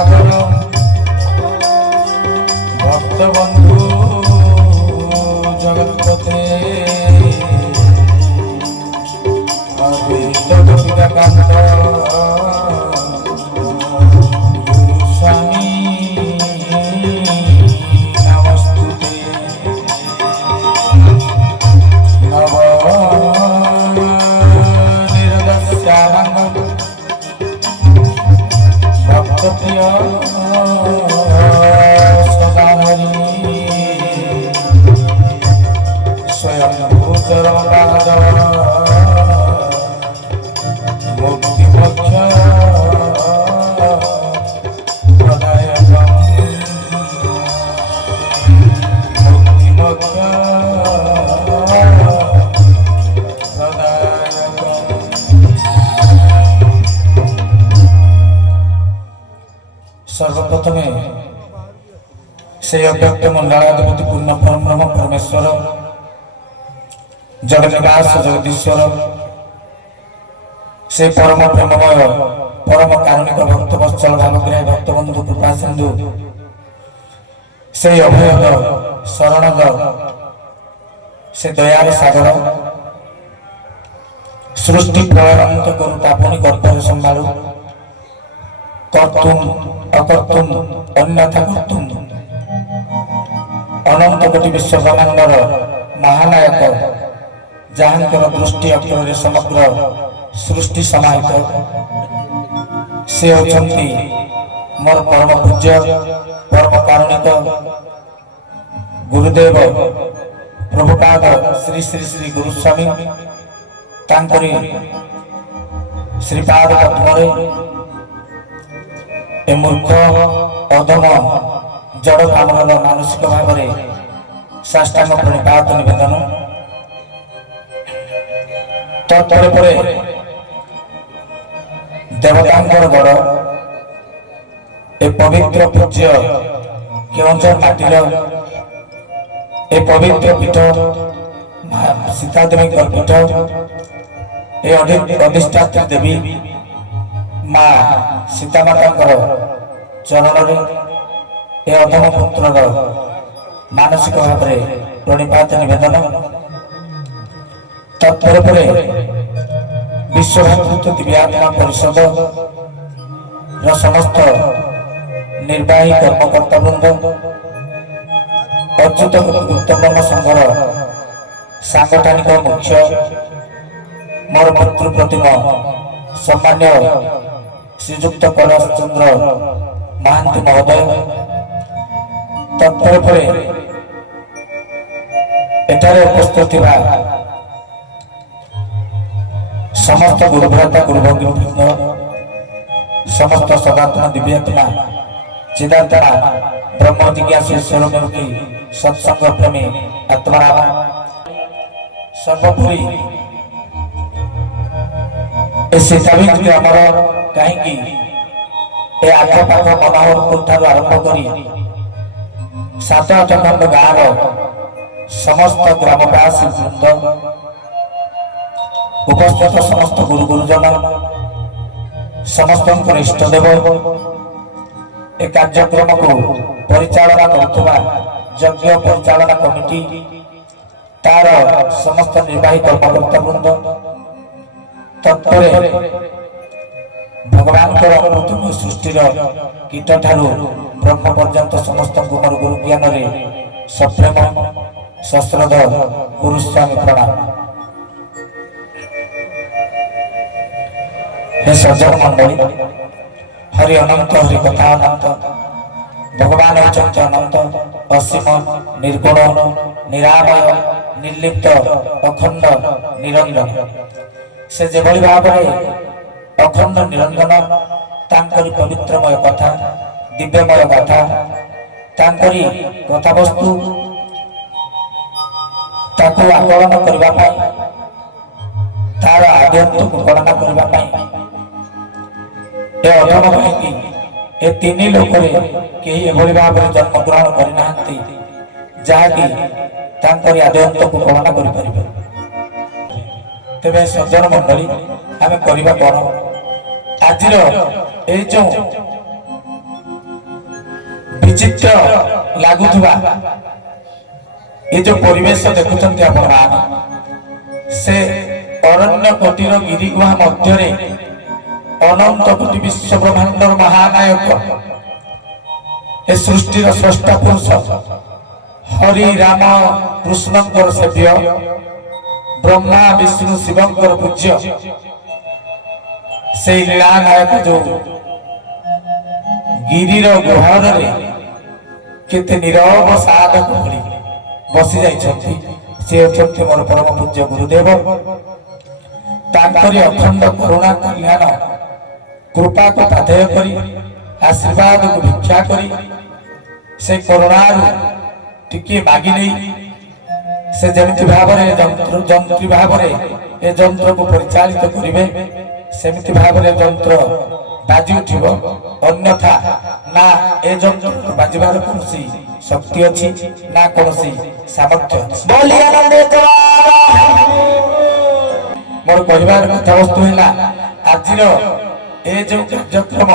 सागर भक्त बंधु जगतपते अद्वैत गोपिकाकांत गुरु स्वामी नमस्तुते नव निर्दस्यानंद भक्त प्रिय सदा हरि स्वयं भूचरण मुक्ति मोक्ष प्रदायकं मुक्ति मोक्ष प्रदायकं। सर्वप्रथमे से अव्यक्त मंडलाधिपति पूर्ण परम ब्रह्म परमेश्वर जगन्निवास जगदीश्वर से परम प्रेममय परम कारुणिक भक्त वत्सल भावग्राही भक्तबंधु कृपा सिंधु से अभयद शरणद से दयार सागर सृष्टि प्रलयंत करु तापुनी गर्भरे संभालु कर्तुम अकर्तुम अन्यथा कर्तुम अनंत कोटि विश्व ब्रह्मांडर महानायक जहांकर दृष्टि अक्षर समग्र सृष्टि समाहित से होचंती मोर परम पूज्य परम कारुणिक गुरुदेव प्रभुपाद श्री श्री श्री गुरुस्वामी तांकरी श्रीपाद पद्मरे ए मूर्ख अधम जड़ कामनार मानसिक भाव में साष्टांग प्रणिपात निवेदन तत्परे देवतांकर गड़ ए पवित्र पूज्य केवंझर माटीर ए पवित्र पीठ सीतादेवी पीठ ए अधिष्ठात्री देवी माँ सीतामाता चरण ए अधम पुत्र मानसिक भाव में प्रणिपात निवेदन तत्परे विश्वभातृत्व दिव्यात्मा परिषद समस्त निर्वाही कर्मकर्ता वृंद अच्युत गुप्तब्रह्म संघर सांगठनिक मुख्य मोर पितृ प्रतिमा सम्मान्य श्रीजुक्त कैलाश चंद्र महांती महोदय तत्परे एठारे उपस्थित समस्त गुरुभ्राता गुरुभगिनी समस्त सदात्मा दिव्यात्मा चिदात्मा ब्रह्म जिज्ञासु ईश्वरमुखी सत्संग प्रेमी आत्माराम सर्वपुरी सीताविज ग्रामर कहीं ए आखपाख मनोहरपुर ठार आरंभ कर 7-8 खंड गाँव समस्त ग्रामवासी वृंद उपस्थित समस्त गुरु गुरुजन समस्त इष्टदेव ए कार्यक्रम को परिचालना करुवा यज्ञ परिचालना कमिटी तार समस्त निर्वाही कर्मकर्ता वृंद तत्परे भगवान अमृतमय सृष्टि कीट ठारू ब्रह्म पर्यंत समस्त मोर गुरु ज्ञान सप्रेम सश्रद्ध गुरुस्वामी प्रणाम। हे सज्जन मंडली हरि अनंत हरि कथा अनंत भगवान होचंती अनंत असीम निर्गुण निरामय निर्लिप्त अखंड निरंजन से जेभली भाव अखंड निरंजन तांकरी पवित्रमय कथा दिव्यमय गाथा तांकरी कथा वस्तु ताको आकलन करबा पाई तार आद्यंत को गणना करबा पाई ए अधम कहीं ए तीन लोक कहीं एभली भाव में जन्म ग्रहण करना जहाँकि आद्यंत को गणना कर तेरे सज्जन मंडली आम करवा कौन आज जो विचित्र लगुवा ये जो परिवेश देखुंत आपण से अरण्य कोटीर गिरिगुहा मध्य अनंत कोटि विश्व ब्रह्मांड महानायक ए सृष्टिर स्रष्टा पुरुष हरि राम कृष्णंकर सेव्य ब्रह्मा विष्णु शिवंकर पूज्य से लीला नायक जो गिरिर गुहार केते नीरव साधक भली बसी जाइछथि से अछथि मोर परम पूज्य गुरुदेव तांकरी अखंड करुणा कल्याण कृपा को पाधेय करी आशीर्वाद को भिक्षा करी से करुणा टिके मागी नहीं से जमिति भावरे जंत्री भावरे ए जंत्र को परिचालित करिवे सेमिति भावरे जंत्र बाजी उठिब अन्यथा ना ए जंत्र बाजिबार कोनसी शक्ति अछि ना कोनसी सामर्थ्य बोली आनंद मोर कहबार कथा वस्तु हैला आजिर ए जो कार्यक्रम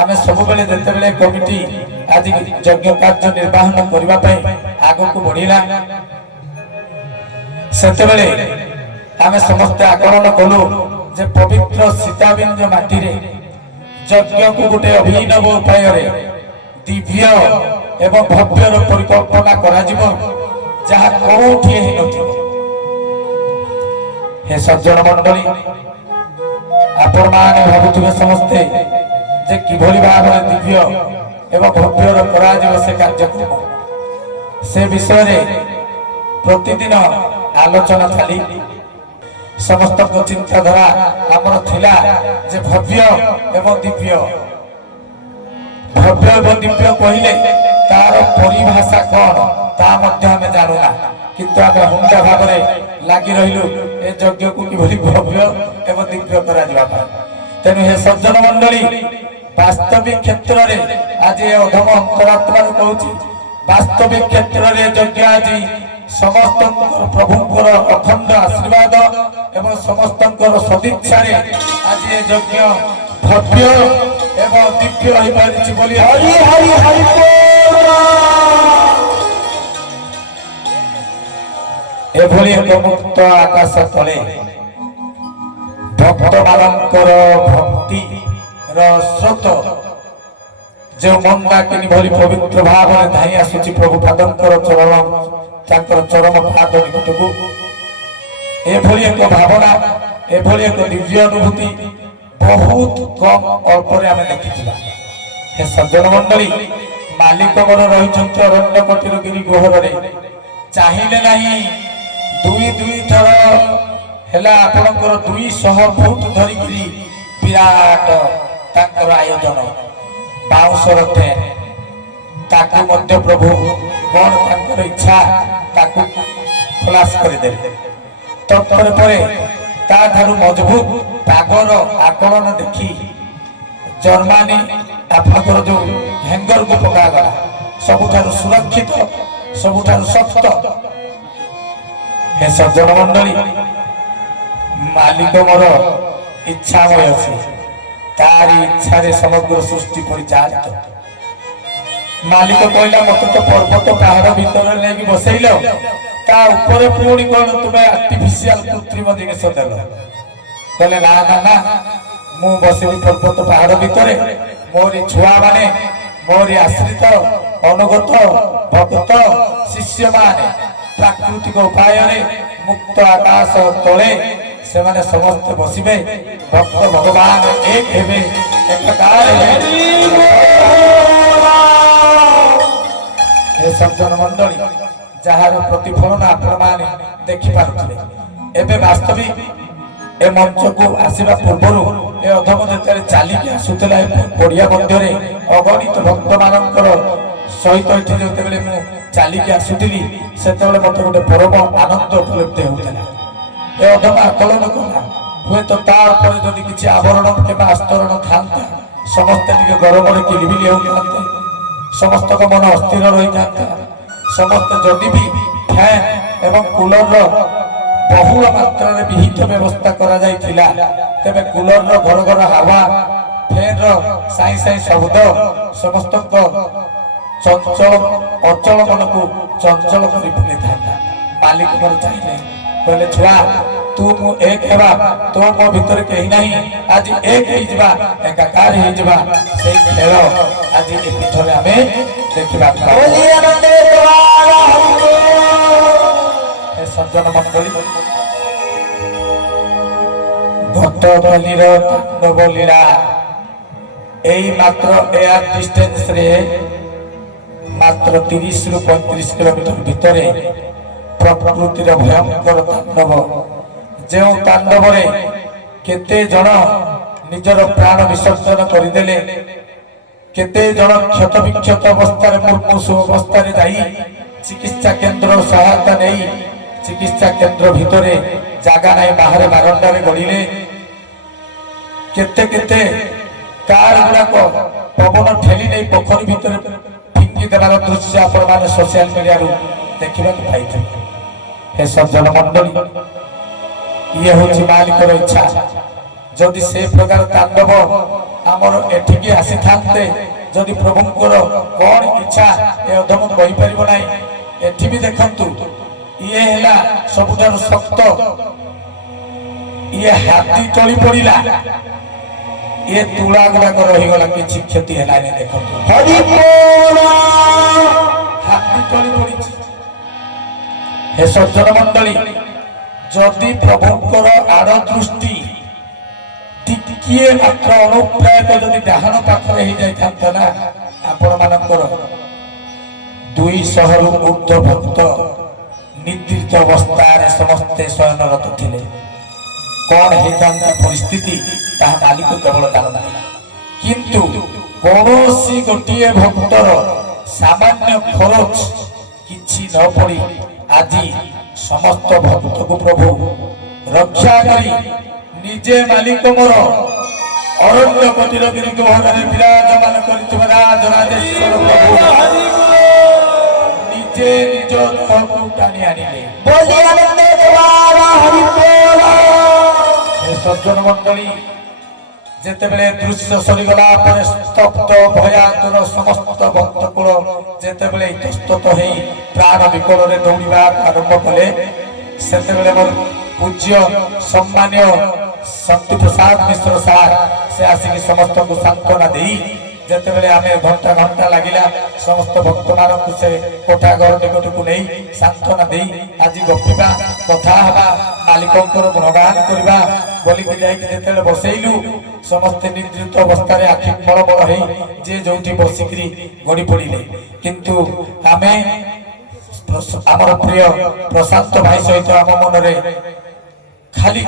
आमे सब बेले जते बेले कमिटी आज यज्ञ कार्य निर्वाहन करबा पई आगो को बढ़िला सेते बेले आमे समस्त आकलन कलु जे पवित्र सीताबिंज माटी रे यज्ञ को गोटे अभिनव उपाय रे दिव्य एवं भव्य रो परिकल्पना करा जिवो जहा कोठी हे नथि हे सज्जन मंडली आपण माने भाबुथिबे समस्ते जे किभली भाबरे दिव्य एवं भव्य रो करा जिवो से कार्यक्रम से विषय रे प्रतिदिन आलोचना थाली समस्त चिंताधारा आमर थिला जे भव्य एवं दिव्य कहले तार परिभाषा कौन ता मध्य हमें जानुना किंतु आमे हुंडा भाबरे लागि रहिलु ए यज्ञ को किभली भव्य एवं दिव्य करा जिवा तेनु हे सज्जन मंडली वास्तविक क्षेत्र रे आज ए अधम अंतरात्मा कहूची वास्तविक क्षेत्र रे यज्ञ आज समस्त प्रभुंकर अखंड आशीर्वाद एवं समस्त सदिच्छा रे आज ए यज्ञ भव्य एवं दिव्य होई पारिछि बोली हरि हरि हरि एभली एक मुक्त आकाश तले भक्त मानकर भक्ति स्रोत जो मंदा किनी भली पवित्र भाव में धाई आसुची प्रभु पादंकर चरण तांकर चरम पाद निकटकू एभली एक भावना एभली एक दिव्य अनुभूति बहुत कम अल्प रे आमे देखिथिबा हे सज्जन मंडली मालिक मोर रहिचंत अरण्य कोटिर गिरी गुहर रे चाहिले नाही दुई दुई थर हेला आपनकर 200 फुट धरि गिरी विराट तांकर आयोजन बाउंसर थे ताकू मध्य प्रभु कौन तांकर इच्छा ताकू खलास कर दे तत्पर परे ता थारु मजबूत पागर आकलन देखी जर्मनी आपनकर जो हैंगर को पका गला सबुठारु सुरक्षित सबुठारु सख्त हे सज्जन मंडली मालिक मोर इच्छामय अछि तारी इच्छा रे समग्र सृष्टि परिचालित मालिक कहला मत तो पर्वत पहाड़ भीतर लेके बसैलो ता ऊपर पुणी कोन तुमे आर्टिफिशियल कृत्रिम जिनिस देलो कहले ना ना ना मु बसिबी पर्वत पहाड़ भीतर मोरी छुआ माने मोरी आश्रित अनुगत भक्त शिष्य माने प्राकृतिक उपाय रे मुक्त आकाश तले से माने समस्त बसिबे भक्त भगवान एक हेबे एककार हे सज्जन मंडली जहार प्रतिफलन आपण माने देखि पारुथिले एबे वास्तविक ए मंच को आसीबा पूर्वरु ए अधम जेतरे चाली के आसुतला पड़िया मध्य रे अगणित भक्त मानकर सहित एठी जेते बेले मु चाली के आसुतिली सेतेबेले मते गोटे परम आनंद उपलब्ध होतला ए अधम आकलन कला हुए तो तार पर जदि किछि आवरण केबा आस्तरण थांता समस्त टिके गरम रे किलिबिली होतांते समस्त को मन अस्थिर रही जाता समस्त जदि भी फैन एवं कूलर रो बहुल मात्रा रे विहित व्यवस्था करा जाई थिला तबे कूलर रो घर घर हवा फैन रो साई साई शब्द समस्त को ଚଞ୍ଚଳ ଅଚଳ ମନକୁ ଚଞ୍ଚଳ କରି ଫୁଲିଥାନ୍ତା। ମାଲିକ ମୋର ଚାହିଁଲେ କହିଲେ ଛୁଆ ତୁ ମୁଁ ଏକ ହେବା, ତୋ ମୋ ଭିତରେ କେହି ନାହିଁ, ଆଜି ଏକ ହେଇଯିବା, ଏକାକାର ହେଇଯିବା। ସେଇ ଖେଳ ଆଜି ଏ ପୀଠରେ ଆମେ ଦେଖିବା। ସଜ୍ଜନ ମଣ୍ଡଳୀ, ଗତକାଲିର ତାଣ୍ଡବ ଲୀଳା ଏଇ ମାତ୍ର ଏୟାର ଡିଷ୍ଟାନ୍ସ ରେ ମାତ୍ର 30 ରୁ 35 କିଲୋମିଟର ଭିତରେ ପ୍ରକୃତିର ଭୟଙ୍କର ତାଣ୍ଡବ, ଯେଉଁ ତାଣ୍ଡବରେ କେତେ ଜଣ ନିଜର ପ୍ରାଣ ବିସର୍ଜନ କରିଦେଲେ, କେତେ ଜଣ କ୍ଷତ ବିକ୍ଷତ ଅବସ୍ଥାରେ ମୁମୂର୍ଷୁ ଅବସ୍ଥାରେ ଯାଇ ଚିକିତ୍ସା କେନ୍ଦ୍ର ସହାୟତା ନେଇ ଚିକିତ୍ସା କେନ୍ଦ୍ର ଭିତରେ ଜାଗା ନାହିଁ ବାହାରେ ବାରଣ୍ଡାରେ ଗଡ଼ିଲେ, କେତେ କେତେ କାର ଗୁଡାକ ପବନ ଠେଲି ନେଇ ପୋଖରୀ ଭିତରେ ଫିଙ୍ଗି ଦେବାର ଦୃଶ୍ୟ ଆପଣମାନେ ସୋସିଆଲ ମିଡିଆରୁ ଦେଖିବାକୁ ପାଇଥିଲେ। हे सज्जन मंडली, ये हूँ मालिकर इच्छा। जदि से प्रकार तांडव आमर एठिकी आसी थांते, जदि प्रभुंकर कौन इच्छा ए अधम कहि परिबो नाही। एठी भी देखंतु, ये हैला सबुठारु शक्त, ये हाथी टळी पड़िला, ये तुला गुड़ाक रहीगला, किछि क्षति हैला नै। देखंतु हरि बोल, हाथी टळी पड़िछि। हे सज्जन मंडली, जदि प्रभुंकर आड़ दृष्टि टिकिए मात्र अनुप्रायत जदि डाहाण पाखरे हो जाइथांता ना, आपण मानकर 200 रु ऊर्ध्व भक्त निद्रित अवस्थार समस्ते शयनरत थिले। कौन हेतांता परिस्थिति ताहा मालिक केवल जानती, किंतु कौनसी गोटिए भक्तर सामान्य खरच किछि न पड़ी आज समस्त भक्त को प्रभु रक्षा करी निजे मालिक मोर अरण्य कुटीर गिरी गहरे विराजमान करितबा राजराजेश्वर प्रभु निजे निज देहକୁ टाणी आनिले। बोली आनंद द्वार हरि बोल। हे सज्जन मंडली, जेतेबेले दृश्य सरीगला पर स्तब्ध भयातुर समस्त भक्तकुल जेतेबेले इतस्तत होई प्राण विकल रे दौड़िबा आरंभ कले, सेतेबेले मोर पूज्य सम्मान्य शक्ति प्रसाद मिश्र सार से आसिक समस्त को सांत्वना देई, जेतेबेले आमे घंटा घंटा लागिला समस्त भक्त मानक से कोठा घर निकट को नहीं सांत्वना देई आज गपिबा कथा हवा मालिकंकर गुणगान करबा बोली के जाई जेतेबेले बसैलु समस्त निद्रित अवस्था रे आखि बड़ बड़ है जे जोठी बसिकरी गड़ी पड़िले, किंतु आमे आमर प्रिय प्रशांत भाई सहित आम मन रे खाली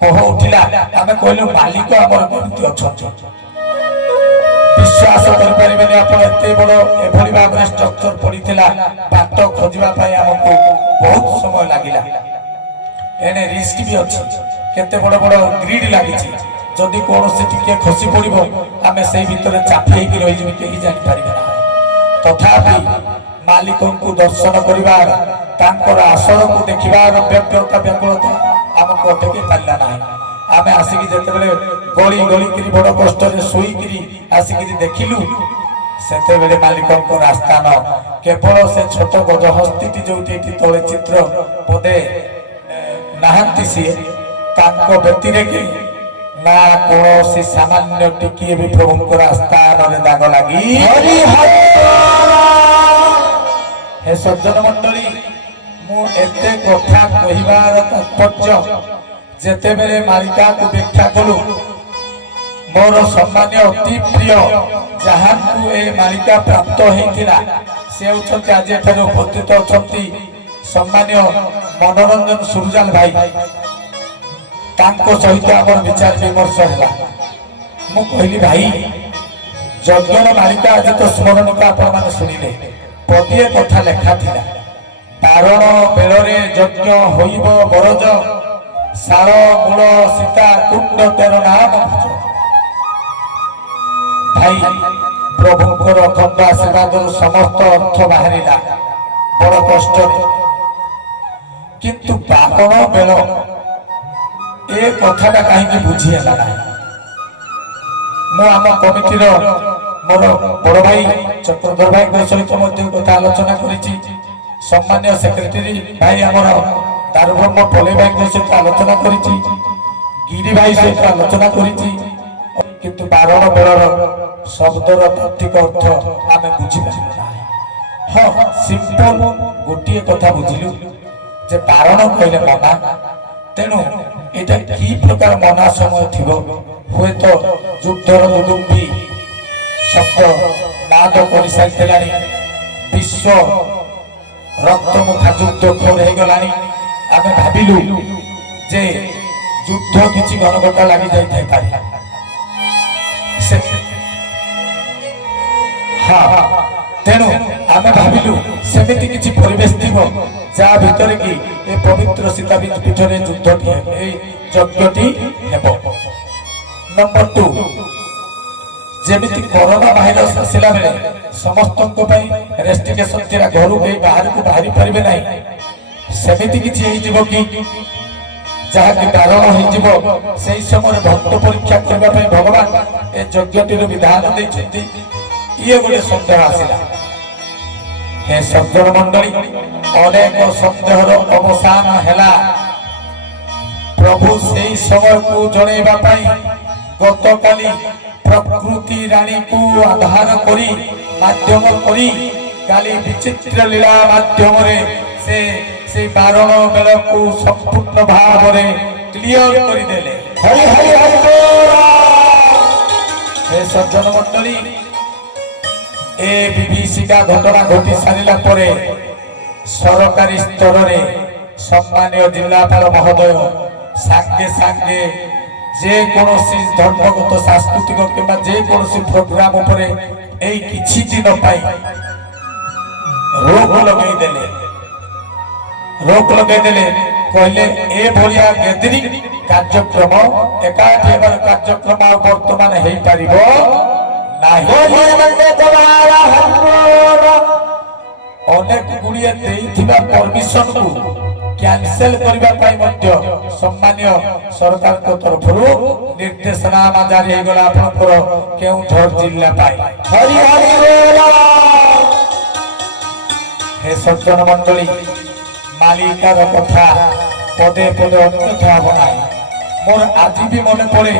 कह उठिला, आमे कहलु मालिक आमर केमति अछन। विश्वास कर परिबेनी आपण एते बड़ एभली भाबरे स्ट्रक्चर पड़िथिला, बाट खोजिबा पई हमको बहुत समय लागिला। एने रिस्क भी अछि, केते बड़ बड़ ग्रिड लागिछि, जदि कौन से टिके खसी पड़िबो आमे सेई भितरे चापी हेकि रहि जिवि केहि जानि परिबे ना। तथापि मालिकन को दर्शन करिबार तांकर आसर को देखिबार व्यग्रता व्याकुलता हमको अटके पारला नाही। आमे आसिकी जेतेबेले गली गली करी बड़ कष्ट रे सोई करी आसिकी देखिलु, सेतेबेले मालिकन को रास्ता न केवल से छोट गज हस्तीटी जोटी तळे चित्र पदे नाहंती सी तांको व्यक्तिरे के ना कौन सामान्य टिके भी प्रभुंकर आस्थान दाग लगी। हे सज्जन मंडली, मु एते कथा कहिबार तात्पर्य जेतेबेले मालिका को व्याख्या कलु, मोर सम्मान्य अति प्रिय जहां को ए मालिका प्राप्त होइतिला से उछते आज एठारे उपस्थित अछंती सम्मान्य मनोरंजन सुरजाल भाई, तांको सहित आमर विचार विमर्श है। मु कहली भाई यज्ञर मालिका आज तो स्मरणिका आपण माने सुनिले, पदिए कथा लेखा थिला, तारण बेलरे यज्ञ होइब बरज, साल मूल सीता कुंड तेरो नाम भज। भाई प्रभुंकर अखंड आशीर्वाद समस्त अर्थ बाहरिला बड़ कष्ट, किंतु बारण बेल ए कथाटा कहीं बुझी है ना। मु आम कमिटीर मोर बड़ भाई चक्रधर भाई सहित कथा आलोचना करिछि। सम्मान्य सेक्रेटरी भाई आमर दारुब्रह्म पले भाई सहित आलोचना करिछि। गिरी भाई सहित आलोचना करिछि। किंतु बारण बेलर शब्दर तात्विक अर्थ आमे बुझी पारिबा। हाँ सिंपल गोटे कथा बुझिलु जे बारण कहले मना। तेणु एटा की प्रकार मना समय थिबो हुए तो युद्धर दुदुम्बी शब्द नाद कर सारी विश्व रक्त मुखा युद्ध खोर हो गलानी। आमे भाबिलु जे युद्ध किछि घनघटा लागि जाई पारे। हाँ तेणु आमे भाबिलु सेमिति किछि परिवेश थिबो जा भितर कि ए पवित्र सीताबीज पीठरे युद्धटी ए यज्ञटी हेबो। नंबर 2 जेमिति कोरोना भाइरस आसिला बेले समस्तक पई रेस्ट्रिक्शन थिरा घर के बाहर को बाहरी परिबे नाही। सेमिति किछि हेइ जिवो कि जहा कि कारण हेइ जिवो सेहि समय भक्त परीक्षा करबा पई भगवान ए यज्ञटीर विधान दैछथि। ये गोटे सन्देह आसिला। हे सज्जन मंडली अनेक सन्देहर अवसान हैला। प्रभु सेहि समय को जणेबा पई गतकाली प्रकृति रानी को आधार करी माध्यम करी काली विचित्र लीला माध्यम रे से बारण बेल को संपूर्ण भाव रे क्लियर करी देले। हरि हरि हरि बोल। हे सज्जन मंडली ए विभीषिका घटना घटी सारिला परे सरकारी स्तर रे सम्मानीय जिलापाल महोदय सांगे सांगे जे कोनोसी धर्मगत सांस्कृतिक किंबा जे कोनोसी प्रोग्राम उपरे एई किछि दिन पाई रोक लगे देले कहले ए भलिया गैदरिंग कार्यक्रम एकाठी हेबार कार्यक्रम वर्तमान हेई पारिबो नाही। अनेक गुड़िए परमिशन को कैंसिल करबा पाई मध्य सम्मानीय सरकार को तरफ निर्देशनामा जारी हो गला आपनकर केउझर जिल्ला पाई। हरि हरि बोल। हे सज्जन मंडली मालिकार कथा पदे पदे अन्यथा बनाए मोर आज भी मन पड़े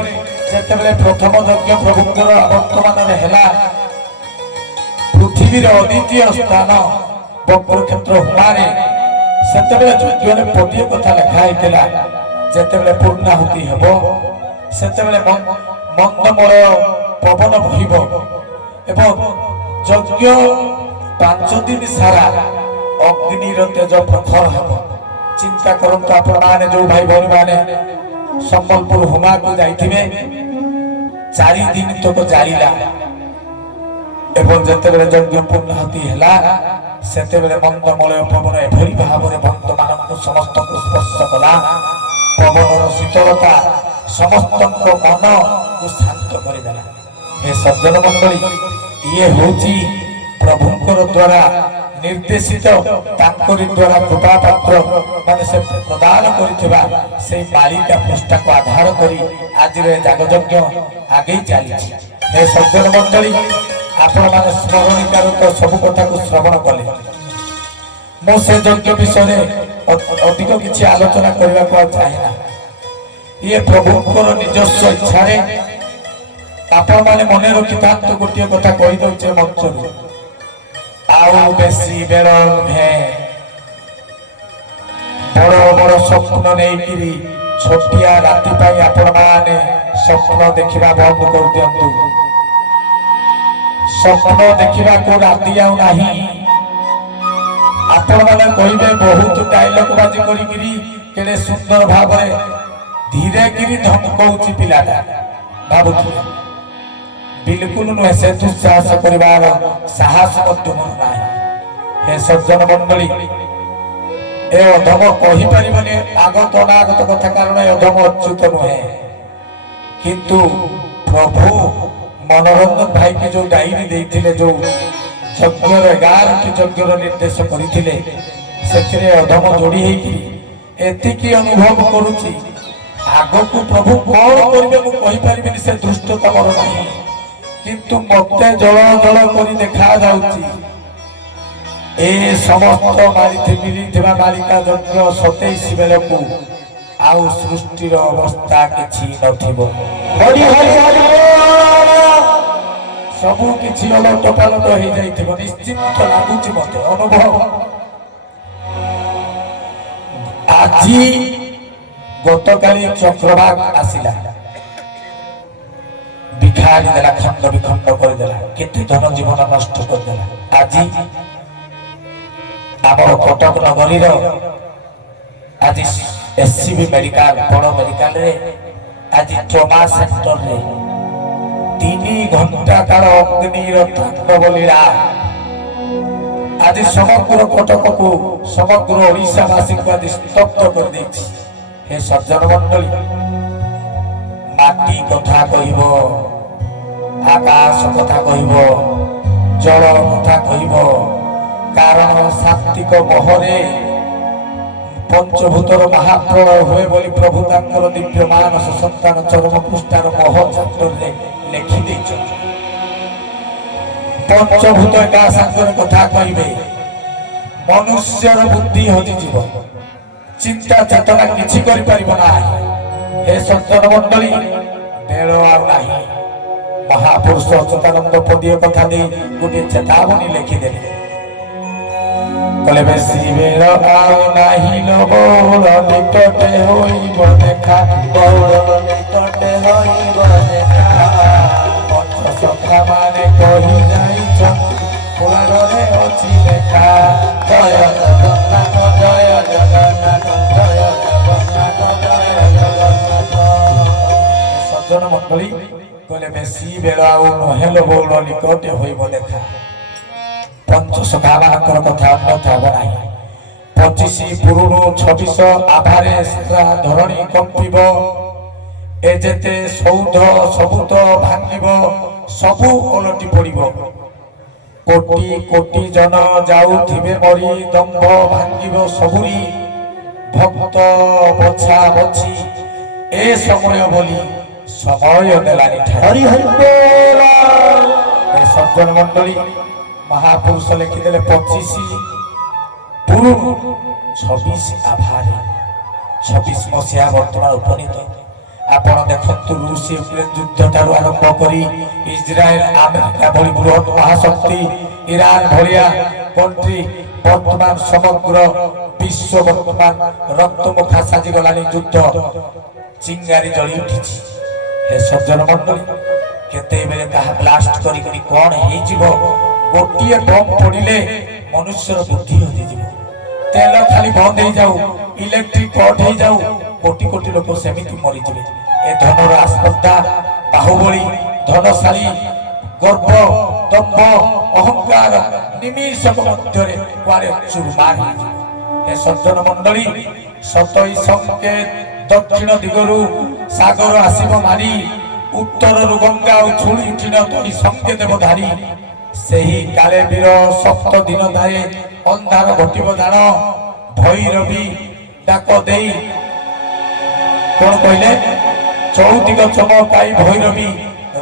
जेतेबेले प्रथम यज्ञ प्रभुंकर वर्तमान हेला पृथ्वी अद्वितीय स्थान बक्र क्षेत्र हुमारे सेतेबेले यज्ञ पटिए कथा लिखा होता जेतेबेले पूर्णाहुति हेबो सेतेबेले मंदमय पवन बहिब एवं यज्ञ 5 दिन सारा अग्निर तेज प्रखर हेबो। चिंता करंतु आपण माने जो भाई भौणी माने संबलपुर हुमा को जाइथिबे 4 दिन तक जालिला एवं जेतेबेले यज्ञ पूर्णाहुति हेला सेतेबेले मंदमय पवन एभली भावरे भक्त मानक समस्त को स्पर्श कला। पवनर शीतलता समस्त मन को शांत कर देला। हे सज्जन मंडली ये होची प्रभुंकर द्वारा निर्देशित तांकरी द्वारा कृपा पात्र माने से प्रदान करिथिबा से मालिका पृष्ठा को आधार करी आज रे जागयज्ञ आगे चली। हे सज्जन मंडली आपण माने स्मरणिकार तो सब कथा को श्रवण कले मो से यज्ञ विषय अधिक किछि आलोचना करबा को चाहेना। ये प्रभुंकर निजस्व इच्छा रे आपण माने मने रखिता तो गोटे कथा कहि दउचे मंचरू आउ बेसी बेल हे बड़ बड़ स्वप्न नहीं छोटिया राति पाई आपण माने स्वप्न देखिबा बंद कर दियंतु। स्वप्न देखिबा को राति आउ नाही। आपण माने कहिबे बहुत डायलॉग बाजी करी गिरी केडे सुंदर भाव रे धीरे गिरी धमकौची पिलाटा भाबुथि बिल्कुल नुहे से दुस्साहस करिवार साहस मध्य मन नाही। हे सज्जन मंडली ए अधम कहि परिबने आगत अनागत कथा कारण अधम अच्युत नुहे किंतु प्रभु मनोरंजन भाई की जो डायरी देथिले जो यज्ञर 11टी यज्ञर निर्देश करिथिले सेथिरे अधम जोड़ी हेकी एतिकी अनुभव करूची आगो को प्रभु कोन करबे मु कहि परिबेनी से दृष्टता मोर नाही কিন্তু মତେ জଳ ଜଳ କରି ଦେଖା ଯାଉଛି ଏ ସମସ୍ତ ମିଳିଥିବା ମାଳିକା ଯଜ୍ଞ 27 ବେଳକୁ ଆଉ ସୃଷ୍ଟିର ଅବସ୍ଥା କିଛି ନଥିବ। ହରି ହରି ହରି ସବୁ କିଛି ଓଲଟ ପାଲଟ ହେଇଯାଇଥିବ ନିଶ୍ଚିନ୍ତ ଲାଗୁଛି ମତେ ଅନୁଭବ। ଆଜି ଗତକାଲି ଚକ୍ରବାକ ଆସିଲା ବିଖାଡ଼ି ଦେଲା ଖଣ୍ଡ ବିଖଣ୍ଡ କରିଦେଲା କେତେ ଧନ ଜୀବନ ନଷ୍ଟ କରିଦେଲା। ଆଜି ଆମର କଟକ ନଗରୀର ଆଜି एससीबी मेडिकल बड़ मेडिकल रे आज ट्रमा सेंटर रे 3 घंटा काल अग्निर तांडव लीला आज समग्र कटक को समग्र ओडिशा वासी को आज स्तब्ध कर देछि। हे सज्जन मंडली माटी कथा कहिबो आकाश कथा कहिबो जल कथा कहिबो कारण सात्विक मोहरे पंचभूतर महाप्रलय हुए बोली प्रभु तांकर दिव्य मानस संतान चरम पृष्ठार मोह छात्र लिखि देइछन। पंचभूत एका सांगर कथा कहिबे मनुष्यर बुद्धि हजि जीव चिंता चेतना किछि करि परिबो ना। हे सज्जन मंडली बेल आ नाही महापुरुष अच्युतानंद पदीय कथा दे गोटे चेतावनी लिखि देले कले बेसी बेल आउ नाही लो बौल निकटे होइब देखा बौल निकटे होइब देखा पंच सखा माने कहि जाइछन पुराणरे अछि देखा जय जगन्नाथ जय जगन्नाथ जय जगन्नाथ जय जगन्नाथ। सज्जन मंडली कले बेसी बेल आउ नहे लो बौल निकटे होइब देखा पंच सखामानकर कथा अन्यथा बनाई 25 पुरुणु 26 आभारे सारा धरणी कंपिब ए जेते सौध सबुत भांगिब सबु ओलटी पड़िब कोटी कोटी जन जाउथिबे मरी दंभ भांगिब सबुरी भक्त बछा बछि ए समय बोली समय देलानी हरि हरि बोल। ए सज्जन मंडली महापुरुष लिखिदेले 25 पुरुणु 26 आभारे 26 मसीहा वर्तमान उपनीत आपण देखंतु रूस यूक्रेन युद्ध ठारू आरंभ करी इजराइल अमेरिका भली बृहत महाशक्ति ईरान भलिया कंट्री वर्तमान समग्र विश्व वर्तमान रक्तमुखा साजी गलानी युद्ध चिंगारी जली उठिछि। हे सज्जन मंडली केते बेले कहा ब्लास्ट करी करी कोन हेइ जीवो गोटे बम पड़े मनुष्य बुद्धि हजि जीव तेल खाली बंद हो जाऊ इलेक्ट्रिक कट हो जाऊ कोटी कोटी लोक सेमिति मरी जिवे। ए धनर आस्पर्धा बाहुबली धनशाली गर्व दंभ अहंकार निमिषक मध्य कुआरे चुरमार। हे सज्जन मंडली 27 संकेत दक्षिण दिगरु सागर आसीब मारी उत्तर गंगा छुड़ी उठिन तरी संकेत धारी सेही काले वीर सप्त दिन दाए अंधार घटिब जान भैरवी डाक देई कोन कहले चौदिग चमकाई भैरवी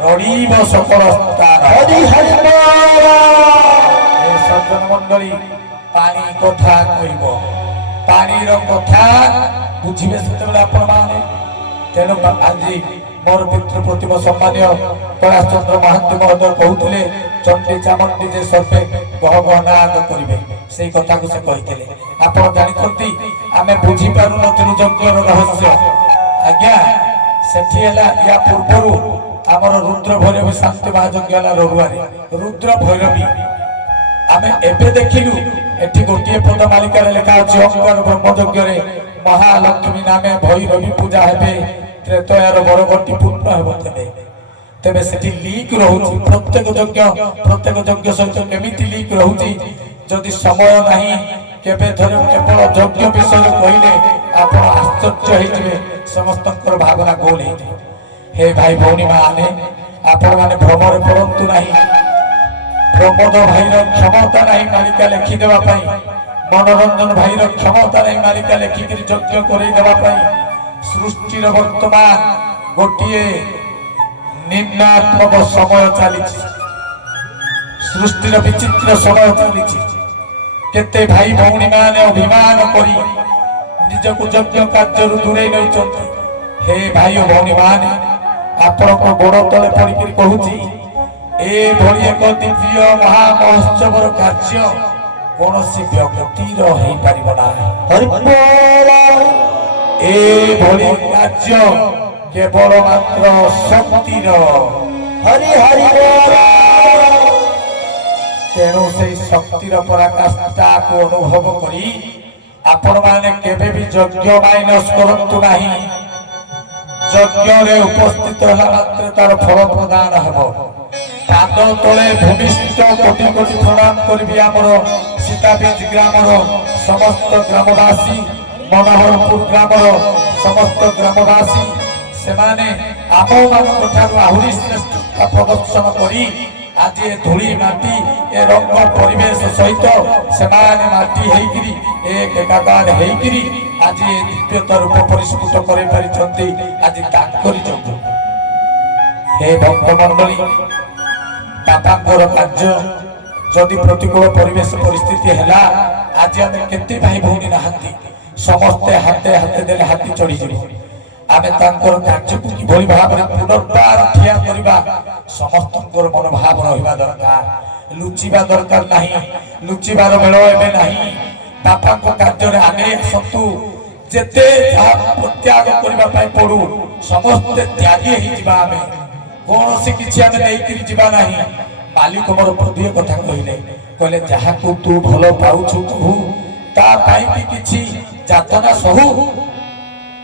रड़ीब सकल स्थान। हरि हरि बोल। सज्जन मंडली पानी कथा कहब पानीर कथा बुझिबे सेतेबेले आपण माने तेणु आज मोर पितृ प्रतिम सम्मान्य कैलाश चंद्र महांती महोदय कहते चंडी चामुंडी जे सर्वे गह गहनाद करेंगे से कथा को से कहते आप जानते आम बुझी पार यज्ञर रहस्य आज्ञा से या पूर्वर आमर रुद्र भैरवी शांति महायज्ञ ररुआरे रुद्र भैरवी आम एबे देखिलु एठी गोटे पद मालिका लेखा अच्छी अंकर ब्रह्मयज्ञ महालक्ष्मी नामे भैरवी पूजा हेबे त्रेतयार बरगटी पूर्ण हेब तेबे तेबे सेठी लीक रहउची प्रत्येक यज्ञ सहित केमिति लीक रहउची जदि समय नाही केबे धरे केवल यज्ञ विषय कहिले आपण आश्चर्य हेतिबे समस्तकर भावना गोल हेति। हे भाई भौणी माने आपण माने भ्रमरे पड़ंतु नाही प्रमोद भाईर क्षमता नाही मालिका लेखि देबा पई मनोरंजन भाईर क्षमता नाही मालिका लेखि करी यज्ञ करै देबा पई सृष्टिर वर्तमान गोटिए নিম্নাত্মক সময় চালিছি, সৃষ্টির বিচিত্র সময় চালিছি। কেতে ভাই ভৌণী মানে অভিমান করি নিজକୁ যোগ্য କାର୍ଯ୍ୟରୁ ଦୂରେଇ ନେଉଛନ୍ତି। ହେ ଭାଇ ଓ ଭଉଣୀ ମାନେ, ଆପଣଙ୍କ ଗୋଡ଼ ତଳେ ପଡ଼ିକରି କହୁଛି, ଏଭଳି ଏକ ଦିବ୍ୟ ମହା ମହୋତ୍ସବର କାର୍ଯ୍ୟ କୌଣସି ବ୍ୟକ୍ତିର ହେଇପାରିବ ନାହିଁ। ଏଭଳି କାର୍ଯ୍ୟ କେବଳ ମାତ୍ର ଶକ୍ତିର। ହରି ହରି ତେଣୁ ସେଇ ଶକ୍ତିର ପରାକାଷ୍ଠାକୁ ଅନୁଭବ କରି ଆପଣମାନେ କେବେ ବି ଯଜ୍ଞ ମାଇନସ୍ କରନ୍ତୁ ନାହିଁ। ଯଜ୍ଞରେ ଉପସ୍ଥିତ ହେଲା ମାତ୍ରେ ତାର ଫଳ ପ୍ରଦାନ ହେବ। ପାଦ ତଳେ ଭୂମିଷ୍ଠ କୋଟି କୋଟି ପ୍ରଣାମ କରିବି ଆମର ସୀତାବିଜ ଗ୍ରାମର ସମସ୍ତ ଗ୍ରାମବାସୀ, ମନୋହରପୁର ଗ୍ରାମର ସମସ୍ତ ଗ୍ରାମବାସୀ। ସେମାନେ ଆମମାନଙ୍କ ଠାରୁ ଆହୁରି ଶ୍ରେଷ୍ଠତା ପ୍ରଦର୍ଶନ କରି ଆଜି ଏ ଧୂଳି ମାଟି ଏ ରଙ୍ଗ ପରିବେଶ ସହିତ ସେମାନେ ମାଟି ହେଇକିରି ଏକାକାର ହେଇକିରି ଆଜି ଏ ଦିବ୍ୟତା ରୂପ ପରିସ୍ଫୁଟ କରାଇ ପାରିଛନ୍ତି। ଆଜି ତାଙ୍କରି ଯୋଗୁଁ। ହେ ଭକ୍ତମଣ୍ଡଳୀ, ବାପାଙ୍କର କାର୍ଯ୍ୟ ଯଦି ପ୍ରତିକୂଳ ପରିବେଶ ପରିସ୍ଥିତି ହେଲା, ଆଜି ଆମେ କେତେ ଭାଇ ଭଉଣୀ ନାହାନ୍ତି, ସମସ୍ତେ ହାତେ ହାତେ ଦେଲେ ହାତୀ ଚଢିଯିବ। ଆମେ ତାଙ୍କର କାର୍ଯ୍ୟକୁ କିଭଳି ଭାବରେ ପୁନର୍ବାର ଠିଆ କରିବା, ସମସ୍ତଙ୍କର ମନୋଭାବ ରହିବା ଦରକାର। ଲୁଚିବା ଦରକାର ନାହିଁ, ଲୁଚିବାର ବେଳ ଏବେ ନାହିଁ। ବାପାଙ୍କ କାର୍ଯ୍ୟରେ ଆଗେଇ ଆସନ୍ତୁ। ଯେତେ ଯାହା ପ୍ରତ୍ୟାଗ କରିବା ପାଇଁ ପଡୁ, ସମସ୍ତେ ତ୍ୟାଗୀ ହେଇଯିବା। ଆମେ କୌଣସି କିଛି ଆମେ ନେଇକିରି ଯିବା ନାହିଁ। ମାଲିକ ମୋର ପଦିଏ କଥା କହିଲେ, କହିଲେ ଯାହାକୁ ତୁ ଭଲ ପାଉଛୁ କହୁ, ତା ପାଇଁ କି କିଛି ଯାତନା ସହୁ।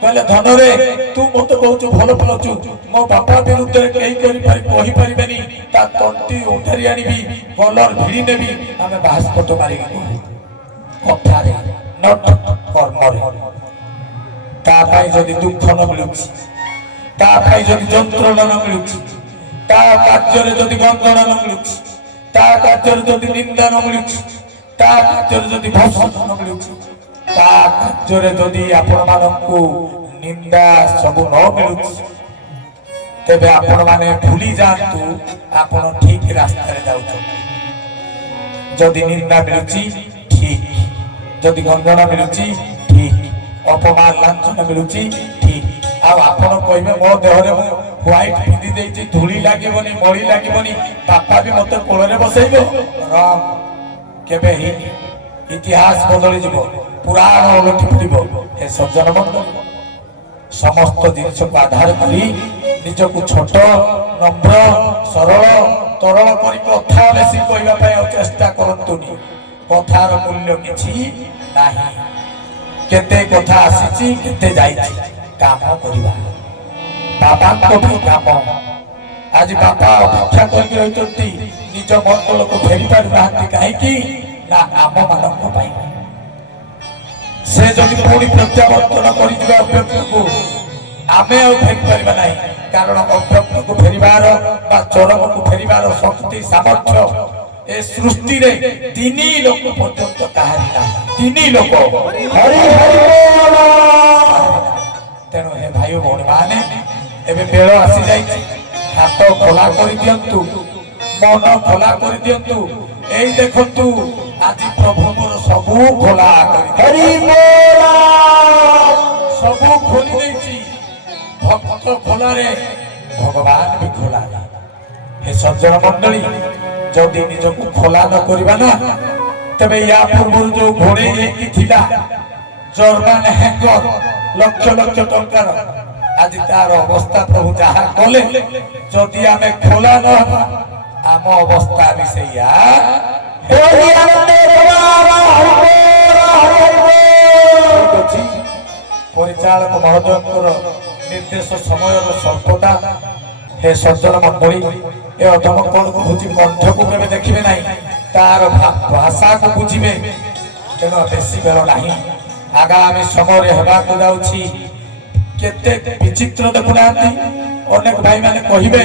କହିଲେ ଧନରେ ତୁ ମତେ କହୁଛୁ ଭଲ ପାଉଛୁ, ମୋ ବାପା ବିରୁଦ୍ଧରେ କେହି କହିପାରିବେନି, ତା ତଣ୍ଟି ଉଠାରି ଆଣିବି, କଲର ଭିଡ଼ି ନେବି। ଆମେ ବାହାସ୍ପଟ ମାରିକି କହୁ କଥାରେ, ନଟ କର୍ମରେ। ତା ପାଇଁ ଯଦି ଦୁଃଖ ନ ମିଳୁଛି, ତା ପାଇଁ ଯଦି ଯନ୍ତ୍ରଣା ନ ମିଳୁଛି, ତା କାର୍ଯ୍ୟରେ ଯଦି ଗଞ୍ଜଣା ନ ମିଳୁଛି, ତା କାର୍ଯ୍ୟରେ ଯଦି ନିନ୍ଦା ନ ମିଳୁଛି, ତା କାର୍ଯ୍ୟରେ ଯଦି ଭର୍ଷଣ ନ ମିଳୁଛି, ତା କାର୍ଯ୍ୟରେ ଯଦି ଆପଣମାନଙ୍କୁ ନିନ୍ଦା ସବୁ ନ ମିଳୁଛି, ତେବେ ଆପଣମାନେ ଭୁଲି ଯାଆନ୍ତୁ ଆପଣ ଠିକ ରାସ୍ତାରେ ଯାଉଛନ୍ତି। ଯଦି ନିନ୍ଦା ମିଳୁଛି ଠିକ, ଯଦି ଗଞ୍ଜଣା ମିଳୁଛି ଠିକ, ଅପମାନ ଲାଞ୍ଛନ ମିଳୁଛି ଠିକ। ଆଉ ଆପଣ କହିବେ ମୋ ଦେହରେ ମୁଁ ହ୍ୱାଇଟ ପିନ୍ଧି ଦେଇଛି, ଧୂଳି ଲାଗିବନି, ମଳି ଲାଗିବନି, ବାପା ବି ମତେ କୋଳରେ ବସେଇବ। ରଙ୍ଗ କେବେ ହେଇନି। ଇତିହାସ ବଦଳିଯିବ, ପୁରାଣ ଓଲଟି ପଡ଼ିବ। ହେ ସଜ୍ଜନ ମଣ୍ଡଳୀ, ସମସ୍ତ ଜିନିଷକୁ ଆଧାର କରି ନିଜକୁ ଛୋଟ, ନମ୍ର, ସରଳ, ତରଳ କରି କଥା ବେଶୀ କହିବା ପାଇଁ ଆଉ ଚେଷ୍ଟା କରନ୍ତୁନି। କଥାର ମୂଲ୍ୟ କିଛି ନାହିଁ। କେତେ କଥା ଆସିଛି, କେତେ ଯାଇଛି। କାମ କରିବା, ବାପାଙ୍କ ପାଇଁ କାମ। ଆଜି ବାପା ଅପେକ୍ଷା କରିକି ରହିଛନ୍ତି, ନିଜ ମଣ୍ଡଳକୁ ଫେରି ପାରୁନାହାନ୍ତି। କାହିଁକି ନା ଆମମାନଙ୍କ ପାଇଁ। ସେ ଯଦି ପୁଣି ପ୍ରତ୍ୟାବର୍ତ୍ତନ କରିଯିବା ଅବ୍ୟକ୍ତକୁ, ଆମେ ଆଉ ଫେରିପାରିବା ନାହିଁ। କାରଣ ଅବ୍ୟକ୍ତକୁ ଫେରିବାର ବା ଚରମକୁ ଫେରିବାର ଶକ୍ତି, ସାମର୍ଥ୍ୟ ଏ ସୃଷ୍ଟିରେ ତିନି ଲୋକ ପର୍ଯ୍ୟନ୍ତ କାହାରି ନାହିଁ। ତିନି ଲୋକ। ତେଣୁ ହେ ଭାଇ ଓ ଭଉଣୀ ମାନେ, ଏବେ ବେଳ ଆସିଯାଇଛି। ହାତ ଖୋଲା କରିଦିଅନ୍ତୁ, ମନ ଖୋଲା କରିଦିଅନ୍ତୁ। ଏଇ ଦେଖନ୍ତୁ, ଆଜି ପ୍ରଭୁଙ୍କର ସବୁ ଖୋଲା କରି ସବୁ ଖୋଲି ଦେଇଛି। ଭକ୍ତ ଖୋଲାରେ, ଭଗବାନ ବି ଖୋଲା। ହେ ସଜ୍ଜନ ମଣ୍ଡଳୀ, ଯଦି ନିଜକୁ ଖୋଲା ନ କରିବା ନା, ତେବେ ୟା ପୂର୍ବରୁ ଯୋଉ ଘୋଡେଇ ହେଇକି ଥିଲା ଜର୍ମାନ ହ୍ୟାଙ୍ଗର ଲକ୍ଷ ଲକ୍ଷ ଟଙ୍କାର, ଆଜି ତାର ଅବସ୍ଥା ପ୍ରଭୁ ଯାହା କଲେ, ଯଦି ଆମେ ଖୋଲା ନ ହେବା ଆମ ଅବସ୍ଥା ବି ସେଇଆ। ପରିଚାଳକ ମହୋଦୟଙ୍କର ନିର୍ଦ୍ଦେଶ ସମୟର ସ୍ୱଳ୍ପତା। ହେ ସଜ୍ଜନ ମଣ୍ଡଳୀ, ଏ ଅଧମ କଣ କହୁଛି, କଣ୍ଠକୁ କେବେ ଦେଖିବେ ନାହିଁ, ତାର ଭାଷାକୁ ବୁଝିବେ। ତେଣୁ ବେଶୀ ବେଳ ନାହିଁ, ଆଗାମୀ ସମୟରେ ହେବାକୁ ଯାଉଛି କେତେ ବିଚିତ୍ର ଦେଖୁନାହାନ୍ତି। ଅନେକ ଭାଇ ମାନେ କହିବେ,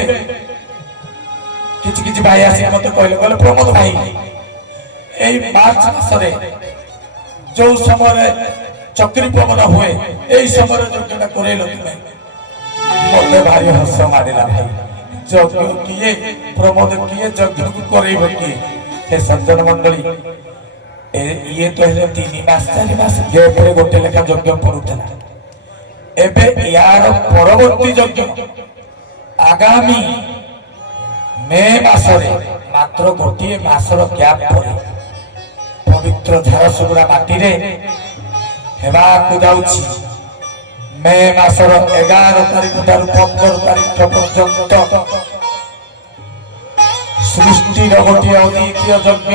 କିଛି କିଛି ଭାଇ ଆସି ମତେ କହିଲେ, କହିଲେ ପ୍ରମୋଦ ଭାଇ, ଏଇ ମାର୍ଚ୍ଚ ମାସରେ ଯୋଉ ସମୟରେ ଚକ୍ରୀ ପବନ ହୁଏ, ଏଇ ସମୟରେ ଯୋଉଟା କରେଇଲ ତୁମେ, ମତେ ଭାରି ହସ ମାରିଲା ଭାଇ। ଯଜ୍ଞ କିଏ ପ୍ରମୋଦ କିଏ ଯଜ୍ଞକୁ କରେଇବ କିଏ ହେ ସଜ୍ଜନ ମଣ୍ଡଳୀ ଇଏ ତ ହେଲେ 3 ମାସ 4 ମାସ ଗେପରେ ଗୋଟେ ଲେଖା ଯଜ୍ଞ ପଡୁଥିଲା ଏବେ ୟାର ପରବର୍ତ୍ତୀ ଯଜ୍ଞ ଆଗାମୀ ମେ ମାସରେ ମାତ୍ର ଗୋଟିଏ ମାସର ଗ୍ୟାପ୍ ପରେ ପବିତ୍ର ଝାରସୁଗୁଡ଼ା ମାଟିରେ ହେବାକୁ ଯାଉଛି ମେ ମାସର 11 ତାରିଖ ଠାରୁ 15 ତାରିଖ ପର୍ଯ୍ୟନ୍ତ ସୃଷ୍ଟିର ଗୋଟିଏ ଅଦ୍ୱିତୀୟ ଯଜ୍ଞ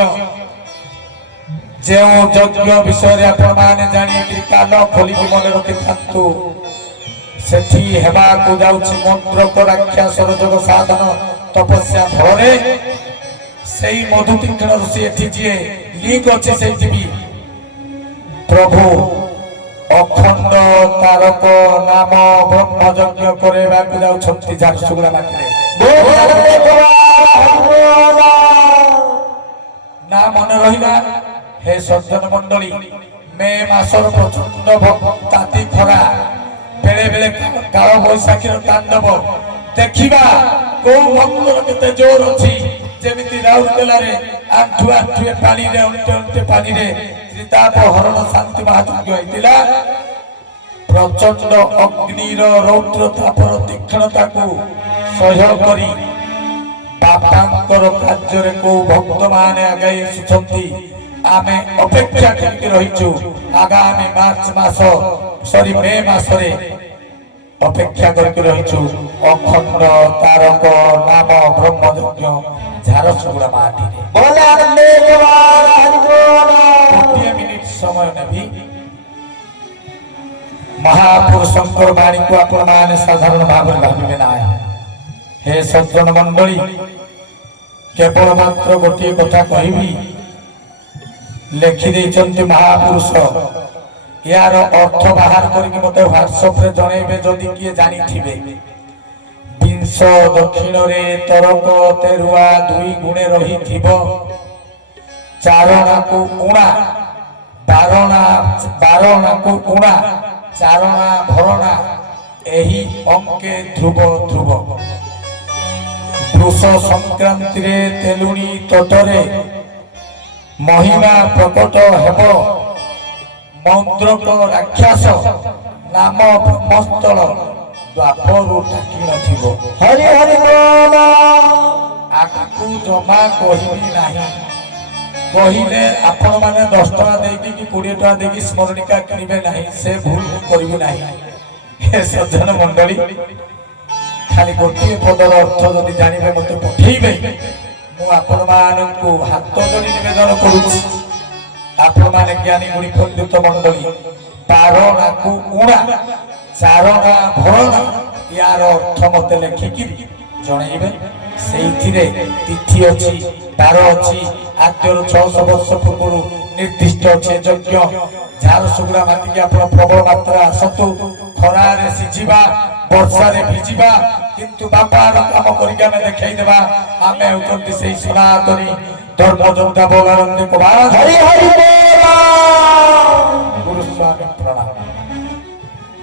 ଯେଉଁ ଯଜ୍ଞ ବିଷୟରେ ଆପଣମାନେ ଜାଣିକି କାନ ଖୋଲିକି ମନେ ରଖିଥାନ୍ତୁ ସେଠି ହେବାକୁ ଯାଉଛି ମନ୍ତ୍ରକ ରାକ୍ଷସର ଯୋଗ ସାଧନ ତପସ୍ୟା ଫଳରେ ସେଇ ମଧୁ ତୀକ୍ଷ୍ଣ ଋଷି ଏଠି ଯିଏ ଲିଙ୍କ୍ ଅଛି ସେଇଠି ବି ପ୍ରଭୁ ଅଖଣ୍ଡ ତାରକ ନାମ ବ୍ରହ୍ମ ଯଜ୍ଞ କରିବାକୁ ଯାଉଛନ୍ତି ଝାରସୁଗୁଡ଼ା ମାଟିରେ ନା ମନେ ରହିଲା हे सज्जन मंडली मे मासर प्रचंड ताती खरा बेले बेले काल बैशाखीर तांडव देखिबा को भक्तर केते जोर अछि जेमिति राउरकेला रे आंठु आंठु पानी रे उंटे उंटे पानी रे श्रीताप हरण शांति महायज्ञ होइतिला प्रचंड अग्निर रौद्र तापर तीक्ष्णता को सहयोग करी बापांकर कार्य रे को भक्त माने आगे सुचंती आमे अपेक्षा करके रहिछु आगामी मार्च मास सॉरी मे मासरे अपेक्षा करके रहिछु अखंड तारक नाम ब्रह्म यज्ञ झारसुगुड़ा माटी रे बोले आनंदे जवान हरिबोल 2 मिनिट समय नेबी महापुरुषंकर वाणी को आपण माने साधारण भाव रे भाबिबे ना हे सज्जन मंडली केवल मात्र गोटे कथा कहिबी लिखि देइचंती महापुरुष यार अर्थ बाहर करके मते व्हाट्सएप रे जणैबे जदि किए जानि थिबे विंश दक्षिण रे तरक तेरुआ 2 गुणे रही थिबो चारणा को उणा बारणा को उणा चारणा भरणा एही अंके ध्रुव ध्रुव वृष संक्रांति रे तेलुणी तटरे महिमा प्रकट हेब मंत्रक राक्षस नाम ब्रह्मस्थल द्वापरु टाकी नथिबो हरि हरि बोल आकु जमा कहिबी नाही कहिले आपण माने 10 टका देकी कि 20 टका देकी स्मरणिका किनिबे नाही से भूल करिबे नाही हे सज्जन मंडली खाली गोटे पदर अर्थ जदि जानिबे मते पठेइबे मु आपण मानकु हाथ जोड़ी निवेदन करूछि आपण माने ज्ञानी गुणी पंडित मंडली पारणा को उणा चारणा भरणा यार अर्थ मते लेखिकी जणैबे सेइथिरे तिथि अछि बार अछि आद्यर 600 वर्ष पूर्व निर्दिष्ट अछि यज्ञ झारसुगुड़ा माटी के आपण प्रबल मात्रा आसतु खरा रे सिजिबा वर्षा रे भिजिबा किंतु बापार काम करिका में देखाई देबा आमे उतंती सेही सनातनी धर्म जोद्धा बोलानंदी को हरि हरि बोल गुरु स्वामी प्रणाम।